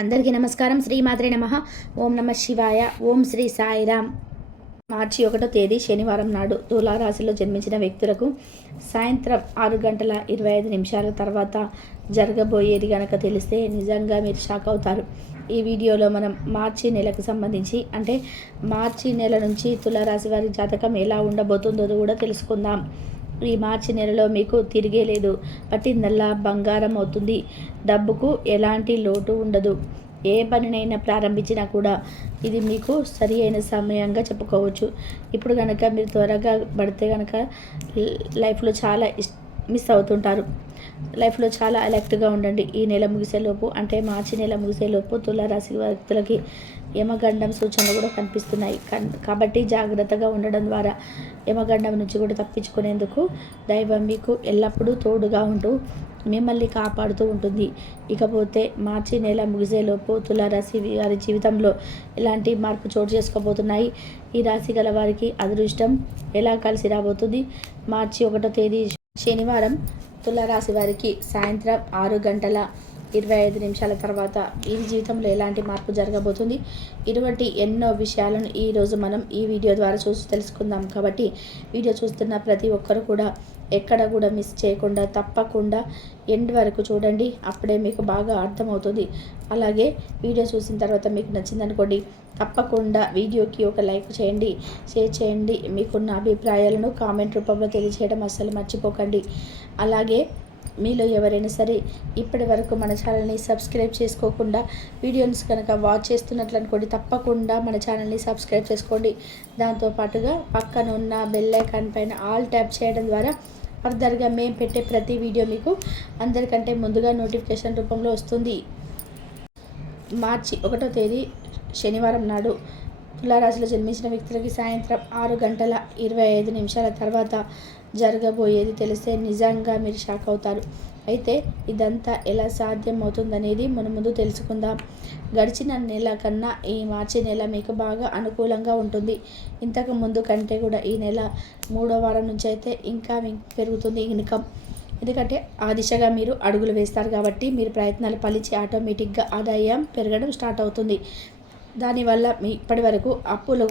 అందరికీ నమస్కారం. శ్రీమాత్రే నమః. ఓం నమ శివాయ. ఓం శ్రీ సాయిరామ్. మార్చి 1వ తేదీ శనివారం నాడు తులారాశిలో జన్మించిన వ్యక్తులకు సాయంత్రం 6:25 తర్వాత జరగబోయేది గనక తెలిస్తే నిజంగా మీరు షాక్ అవుతారు. ఈ వీడియోలో మనం మార్చి నెలకు సంబంధించి అంటే మార్చి నెల నుంచి తులారాశి వారి జాతకం ఎలా ఉండబోతుందో కూడా తెలుసుకుందాం. ఈ మార్చి నెలలో మీకు తిరిగే లేదు, పట్టిందల్లా బంగారం అవుతుంది. డబ్బుకు ఎలాంటి లోటు ఉండదు. ఏ పనినైనా ప్రారంభించినా కూడా ఇది మీకు సరి అయిన సమయంగా చెప్పుకోవచ్చు. ఇప్పుడు కనుక మీరు త్వరగా పడితే కనుక లైఫ్లో చాలా మిస్ అవుతుంటారు. లైఫ్లో చాలా అలర్ట్గా ఉండండి. ఈ నెల ముగిసేలోపు అంటే మార్చి నెల ముగిసేలోపు తులారాశి వ్యక్తులకి యమగండం సూచనలు కూడా కనిపిస్తున్నాయి. కాబట్టి జాగ్రత్తగా ఉండడం ద్వారా యమగండం నుంచి కూడా తప్పించుకునేందుకు దైవం మీకు ఎల్లప్పుడూ తోడుగా ఉంటూ మిమ్మల్ని కాపాడుతూ ఉంటుంది. ఇకపోతే మార్చి నెల ముగిసేలోపు తులారాశి వారి జీవితంలో ఎలాంటి మార్పు చోటు చేసుకోబోతున్నాయి, ఈ రాశి గల వారికి అదృష్టం ఎలా కలిసి రాబోతుంది, మార్చి 1వ తేదీ శనివారం తులారాశి వారికి సాయంత్రం 6:25 తర్వాత వీరి జీవితంలో ఎలాంటి మార్పు జరగబోతుంది, ఇటువంటి ఎన్నో విషయాలను ఈరోజు మనం ఈ వీడియో ద్వారా చూసి తెలుసుకుందాం. కాబట్టి వీడియో చూస్తున్న ప్రతి ఒక్కరు కూడా ఎక్కడ కూడా మిస్ చేయకుండా తప్పకుండా ఎండ్ వరకు చూడండి. అప్పుడే మీకు బాగా అర్థమవుతుంది. అలాగే వీడియో చూసిన తర్వాత మీకు నచ్చిందనుకోండి, తప్పకుండా వీడియోకి ఒక లైక్ చేయండి, షేర్ చేయండి. మీకున్న అభిప్రాయాలను కామెంట్ రూపంలో తెలియజేయడం అస్సలు మర్చిపోకండి. అలాగే మీలో ఎవరైనా సరే ఇప్పటి వరకు మన ఛానల్ని సబ్స్క్రైబ్ చేసుకోకుండా వీడియోస్ కనుక వాచ్ చేస్తున్నట్లు అనుకోండి, తప్పకుండా మన ఛానల్ని సబ్స్క్రైబ్ చేసుకోండి. దాంతోపాటుగా పక్కన ఉన్న బెల్ ఐకాన్ పైన ఆల్ ట్యాప్ చేయడం ద్వారా ఫర్దర్గా మేము పెట్టే ప్రతి వీడియో మీకు అందరికంటే ముందుగా నోటిఫికేషన్ రూపంలో వస్తుంది. మార్చి 1వ తేదీ శనివారం నాడు తులారాశిలో జన్మించిన వ్యక్తులకి సాయంత్రం 6:25 తర్వాత జరగబోయేది తెలిస్తే నిజంగా మీరు షాక్ అవుతారు. అయితే ఇదంతా ఎలా సాధ్యం అవుతుందనేది మన ముందు తెలుసుకుందాం. గడిచిన నెల కన్నా ఈ మార్చి నెల మీకు బాగా అనుకూలంగా ఉంటుంది. ఇంతకు ముందు కంటే కూడా ఈ నెల 3వ వారం నుంచి అయితే ఇంకా పెరుగుతుంది ఇన్కమ్. ఎందుకంటే ఆ దిశగా మీరు అడుగులు వేస్తారు కాబట్టి మీరు ప్రయత్నాలు ఫలించి ఆటోమేటిక్గా ఆదాయం పెరగడం స్టార్ట్ అవుతుంది. దానివల్ల మీ ఇప్పటి వరకు అప్పుల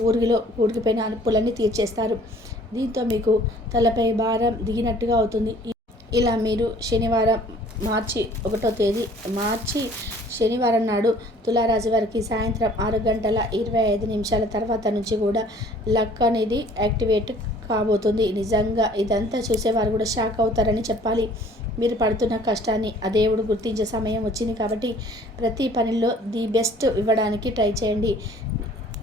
ఊరికిపోయిన అప్పులన్నీ తీర్చేస్తారు. దీంతో మీకు తలపై భారం దిగినట్టుగా అవుతుంది. ఇలా మీరు మార్చి 1వ తేదీ శనివారం నాడు తులారాశి వారికి సాయంత్రం 6:25 తర్వాత నుంచి కూడా లక్ అనేది యాక్టివేట్ కాబోతుంది. నిజంగా ఇదంతా చూసేవారు కూడా షాక్ అవుతారని చెప్పాలి. మీరు పడుతున్న కష్టాన్ని ఆ దేవుడు గుర్తించే సమయం వచ్చింది కాబట్టి ప్రతి పనిలో ది బెస్ట్ ఇవ్వడానికి ట్రై చేయండి.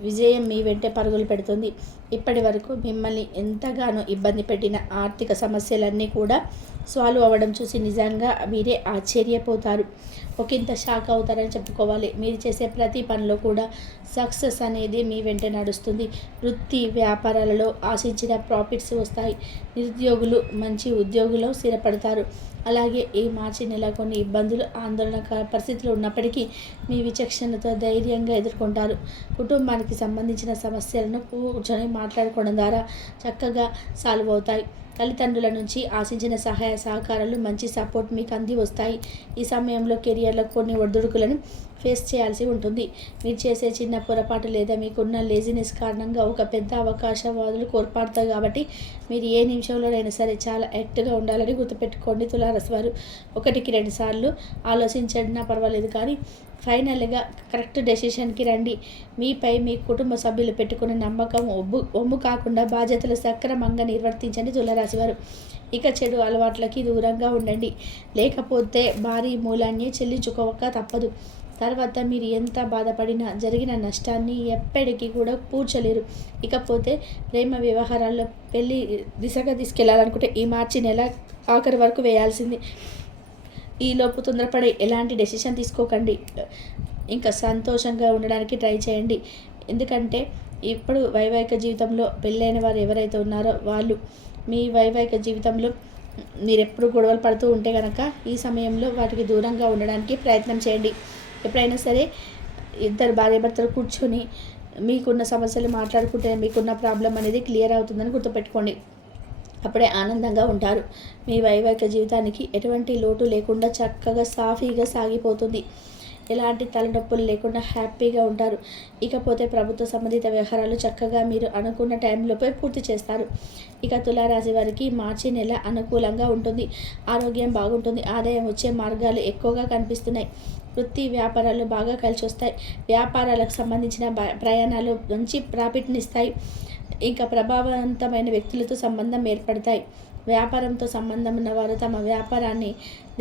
విజయం మీ వెంటే పరుగులు పెడుతుంది. ఇప్పటి వరకు మిమ్మల్ని ఎంతగానో ఇబ్బంది పెట్టిన ఆర్థిక సమస్యలన్నీ కూడా సాల్వ్ అవ్వడం చూసి నిజంగా మీరే ఆశ్చర్యపోతారు. ఒకంత షాక్ అవుతారని చెప్పుకోవాలి. మీరు చేసే ప్రతి పనిలో కూడా సక్సెస్ అనేది మీ వెంట నడుస్తుంది. వృత్తి వ్యాపారాలలో ఆశించిన ప్రాఫిట్స్ వస్తాయి. నిరుద్యోగులు మంచి ఉద్యోగులు స్థిరపడతారు. అలాగే ఈ మార్చి నెల కొన్ని ఇబ్బందులు ఆందోళన పరిస్థితులు ఉన్నప్పటికీ మీ విచక్షణతో ధైర్యంగా ఎదుర్కొంటారు. కుటుంబానికి సంబంధించిన సమస్యలను కూర్చొని మాట్లాడుకోవడం ద్వారా చక్కగా సాల్వ్ అవుతాయి. తల్లిదండ్రుల నుంచి ఆశించిన సహాయ సహకారాలు మంచి సపోర్ట్ మీకు అంది వస్తాయి. ఈ సమయంలో కెరియర్లో కొన్ని ఒడిదుడుకులను ఫేస్ చేయాల్సి ఉంటుంది. మీరు చేసే చిన్న పొరపాటు లేదా మీకున్న లేజినెస్ కారణంగా ఒక పెద్ద అవకాశవాదులు కోల్పోతారు. కాబట్టి మీరు ఏ నిమిషంలోనైనా సరే చాలా యాక్టివ్గా ఉండాలని గుర్తుపెట్టుకోండి. తులారాశి వారు 1కి 2 సార్లు ఆలోచించడినా పర్వాలేదు, కానీ ఫైనల్గా కరెక్ట్ డెసిషన్కి రండి. మీపై మీ కుటుంబ సభ్యులు పెట్టుకున్న నమ్మకం ఒమ్ము కాకుండా బాధ్యతలు సక్రమంగా నిర్వర్తించండి తులారాశి వారు. ఇక చెడు అలవాట్లకి దూరంగా ఉండండి, లేకపోతే భారీ మూలాన్ని చెల్లించుకోక తప్పదు. తర్వాత మీరు ఎంత బాధపడినా జరిగిన నష్టాన్ని ఎప్పటికీ కూడా పూడ్చలేరు. ఇకపోతే ప్రేమ వ్యవహారాల్లో పెళ్లి దిశగా తీసుకెళ్లాలనుకుంటే ఈ మార్చి నెల ఆఖరి వరకు వేయాల్సింది. ఈలోపు తొందరపడి ఎలాంటి డెసిషన్ తీసుకోకండి. ఇంకా సంతోషంగా ఉండడానికి ట్రై చేయండి. ఎందుకంటే ఇప్పుడు వైవాహిక జీవితంలో పెళ్ళైన వారు ఎవరైతే ఉన్నారో వాళ్ళు మీ వైవాహిక జీవితంలో మీరెప్పుడు గొడవలు పడుతూ ఉంటే కనుక ఈ సమయంలో వాటికి దూరంగా ఉండడానికి ప్రయత్నం చేయండి. ఎప్పుడైనా సరే ఇద్దరు భార్యాభర్తలు కూర్చొని మీకున్న సమస్యలు మాట్లాడుకుంటే మీకున్న ప్రాబ్లం అనేది క్లియర్ అవుతుందని గుర్తుపెట్టుకోండి. అప్పుడే ఆనందంగా ఉంటారు. మీ వైవాహిక జీవితానికి ఎటువంటి లోటు లేకుండా చక్కగా సాఫీగా సాగిపోతుంది. ఎలాంటి తలనొప్పులు లేకుండా హ్యాపీగా ఉంటారు. ఇకపోతే ప్రభుత్వ సంబంధిత వ్యవహారాలు చక్కగా మీరు అనుకున్న టైంలోపై పూర్తి చేస్తారు. ఇక తులారాశి వారికి మార్చి నెల అనుకూలంగా ఉంటుంది. ఆరోగ్యం బాగుంటుంది. ఆదాయం వచ్చే మార్గాలు ఎక్కువగా కనిపిస్తున్నాయి. వృత్తి వ్యాపారాలు బాగా కలిసి వస్తాయి. వ్యాపారాలకు సంబంధించిన ప్రయాణాలు మంచి ప్రాఫిట్ని ఇస్తాయి. ఇంకా ప్రభావవంతమైన వ్యక్తులతో సంబంధం ఏర్పడతాయి. వ్యాపారంతో సంబంధం ఉన్నవారు తమ వ్యాపారాన్ని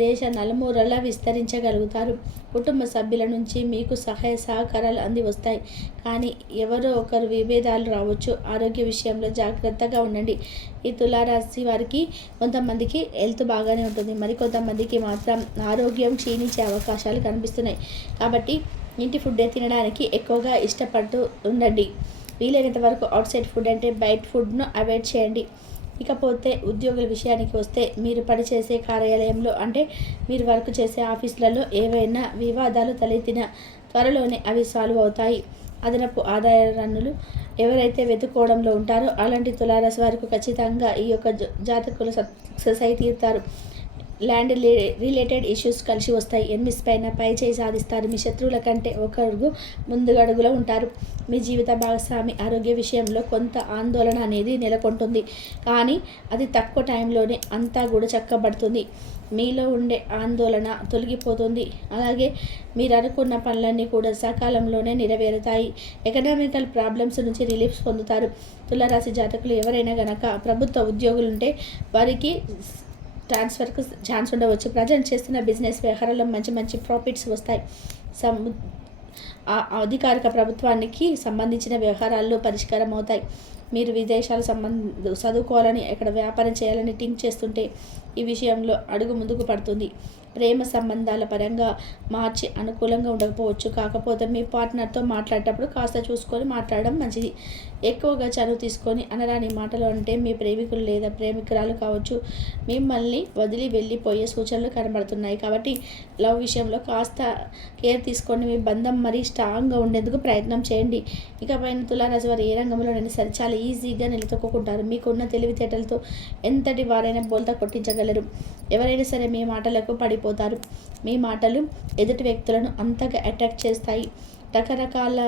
దేశ నలుమూలలా విస్తరించగలుగుతారు. కుటుంబ సభ్యుల నుంచి మీకు సహాయ సహకారాలు అంది వస్తాయి. కానీ ఎవరో ఒకరు విభేదాలు రావచ్చు. ఆరోగ్య విషయంలో జాగ్రత్తగా ఉండండి. ఈ తులారాశి వారికి కొంతమందికి హెల్త్ బాగానే ఉంటుంది. మరికొంతమందికి మాత్రం ఆరోగ్యం క్షీణించే అవకాశాలు కనిపిస్తున్నాయి. కాబట్టి ఇంటి ఫుడ్డే తినడానికి ఎక్కువగా ఇష్టపడుతూ ఉండండి. వీలైనంత వరకు అవుట్ సైడ్ ఫుడ్ అంటే బయట ఫుడ్ను అవాయిడ్ చేయండి. ఇకపోతే ఉద్యోగుల విషయానికి వస్తే మీరు పనిచేసే కార్యాలయంలో అంటే మీరు వర్క్ చేసే ఆఫీసులలో ఏవైనా వివాదాలు తలెత్తిన త్వరలోనే అవి సాల్వ్ అవుతాయి. అదనపు ఆదాయ రన్నులు ఎవరైతే వెతుక్కోవడంలో ఉంటారో అలాంటి తులారాశి వారికి ఖచ్చితంగా ఈ యొక్క జాతకులు సక్సెస్ అయి తీరుతారు. ల్యాండ్ రిలేటెడ్ ఇష్యూస్ కలిసి వస్తాయి. ఎనిమిస్ పైన పై చేయి సాధిస్తారు. మీ శత్రువుల కంటే ఒకరు ముందుగడుగులో ఉంటారు. మీ జీవిత భాగస్వామి ఆరోగ్య విషయంలో కొంత ఆందోళన అనేది నెలకొంటుంది. కానీ అది తక్కువ టైంలోనే అంతా కూడా చక్కబడుతుంది. మీలో ఉండే ఆందోళన తొలగిపోతుంది. అలాగే మీరు అనుకున్న పనులన్నీ కూడా సకాలంలోనే నెరవేరుతాయి. ఎకనామికల్ ప్రాబ్లమ్స్ నుంచి రిలీఫ్స్ పొందుతారు. తులారాశి జాతకులు ఎవరైనా గనక ప్రభుత్వ ఉద్యోగులుంటే వారికి ట్రాన్స్ఫర్కి ఛాన్స్ ఉండవచ్చు. ప్రజెంట్ చేస్తున్న బిజినెస్ వ్యవహారాల్లో మంచి మంచి ప్రాఫిట్స్ వస్తాయి. అధికారిక ప్రభుత్వానికి సంబంధించిన వ్యవహారాల్లో పరిష్కారం అవుతాయి. మీరు విదేశాలు చదువుకోవాలని ఎక్కడ వ్యాపారం చేయాలని థింక్ చేస్తుంటే ఈ విషయంలో అడుగు ముందుకు పడుతుంది. ప్రేమ సంబంధాల పరంగా మార్చి అనుకూలంగా ఉండకపోవచ్చు. కాకపోతే మీ పార్ట్నర్తో మాట్లాడేటప్పుడు కాస్త చూసుకొని మాట్లాడడం మంచిది. ఎక్కువగా చనువు తీసుకొని అనరాని మాటలు అంటే మీ ప్రేమికులు లేదా ప్రేమికురాలు కావచ్చు మిమ్మల్ని వదిలి వెళ్ళిపోయే సూచనలు కనబడుతున్నాయి. కాబట్టి లవ్ విషయంలో కాస్త కేర్ తీసుకొని మీ బంధం మరీ స్ట్రాంగ్గా ఉండేందుకు ప్రయత్నం చేయండి. ఇకపైన తులారాశి వారు ఏ రంగంలోనైనా సరే చాలా ఈజీగా నిలదొక్కుంటారు. మీకున్న తెలివితేటలతో ఎంతటి వారైనా బోల్తా కొట్టించగలరు. ఎవరైనా సరే మీ మాటలకు పడిపోతారు. మీ మాటలు ఎదుటి వ్యక్తులను అంతగా అట్రాక్ట్ చేస్తాయి. రకరకాల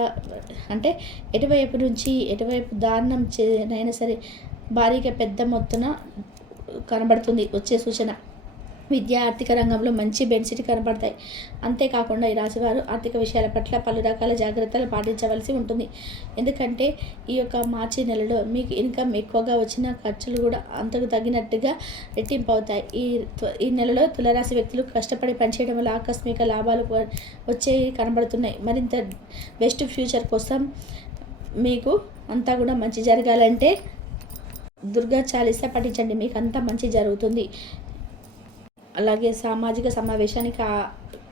అంటే ఎటువైపు నుంచి ఎటువైపు దారుణం అయినా సరే భారీగా పెద్ద మొత్తున కనబడుతుంది వచ్చే సూచన. విద్య ఆర్థిక రంగంలో మంచి బెనిఫిట్ కనబడతాయి. అంతేకాకుండా ఈ రాశివారు ఆర్థిక విషయాల పట్ల పలు రకాల జాగ్రత్తలు పాటించవలసి ఉంటుంది. ఎందుకంటే ఈ యొక్క మార్చి నెలలో మీకు ఇన్కమ్ ఎక్కువగా వచ్చిన ఖర్చులు కూడా అంతకు తగినట్టుగా రెట్టింపు అవుతాయి. ఈ నెలలో తులారాశి వ్యక్తులు కష్టపడి పనిచేయడం వల్ల ఆకస్మిక లాభాలు వచ్చేవి కనబడుతున్నాయి. మరింత బెస్ట్ ఫ్యూచర్ కోసం మీకు అంతా కూడా మంచి జరగాలంటే దుర్గా చాలీసా పఠించండి. మీకు అంతా మంచి జరుగుతుంది. అలాగే సామాజిక సమావేశానికి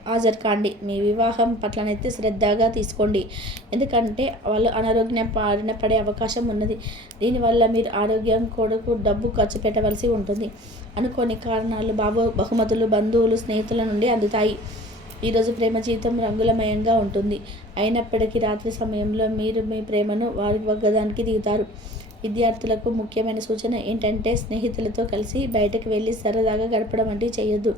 హాజరు కాండి. మీ వివాహం పట్లనైతే శ్రద్ధగా తీసుకోండి. ఎందుకంటే వాళ్ళు అనారోగ్యం బారిన పడే అవకాశం ఉన్నది. దీనివల్ల మీరు ఆరోగ్యం కొరకు డబ్బు ఖర్చు పెట్టవలసి ఉంటుంది. అనుకోని కారణాలు బహుమతులు బంధువులు స్నేహితుల నుండి అందుతాయి. ఈరోజు ప్రేమ జీవితం రంగులమయంగా ఉంటుంది. అయినప్పటికీ రాత్రి సమయంలో మీరు మీ ప్రేమను వారి వగ్గదానికి దిగుతారు. విద్యార్థులకు ముఖ్యమైన సూచన ఏంటంటే స్నేహితులతో కలిసి బయటకు వెళ్ళి సరదాగా గడపడం వంటివి చేయొద్దు.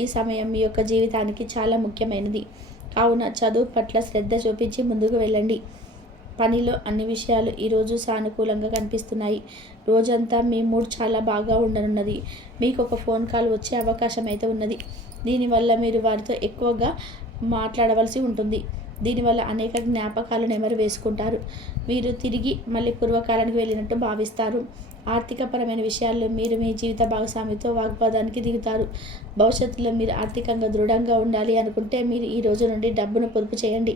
ఈ సమయం మీ యొక్క జీవితానికి చాలా ముఖ్యమైనది. కావున చదువు పట్ల శ్రద్ధ చూపించి ముందుకు వెళ్ళండి. పనిలో అన్ని విషయాలు ఈరోజు సానుకూలంగా కనిపిస్తున్నాయి. రోజంతా మీ మూడ్ చాలా బాగా ఉండనున్నది. మీకు ఒక ఫోన్ కాల్ వచ్చే అవకాశం అయితే ఉన్నది. దీనివల్ల మీరు వారితో ఎక్కువగా మాట్లాడవలసి ఉంటుంది. దీనివల్ల అనేక జ్ఞాపకాలు నెమరు వేసుకుంటారు. మీరు తిరిగి మళ్ళీ పూర్వకాలానికి వెళ్ళినట్టు భావిస్తారు. ఆర్థికపరమైన విషయాల్లో మీరు మీ జీవిత భాగస్వామితో వాగ్వాదానికి దిగుతారు. భవిష్యత్తులో మీరు ఆర్థికంగా దృఢంగా ఉండాలి అనుకుంటే మీరు ఈ రోజు నుండి డబ్బును పొదుపు చేయండి.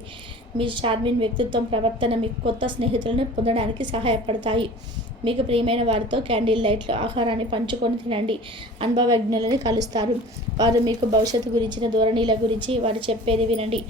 మీ చార్మిన్ వ్యక్తిత్వం ప్రవర్తన మీకు కొత్త స్నేహితులను పొందడానికి సహాయపడతాయి. మీకు ప్రియమైన వారితో క్యాండిల్ లైట్లో ఆహారాన్ని పంచుకొని తినండి. అనుభవజ్ఞులని కలుస్తారు. వారు మీకు భవిష్యత్తు గురించిన ధోరణిల గురించి వారు చెప్పేది వినండి.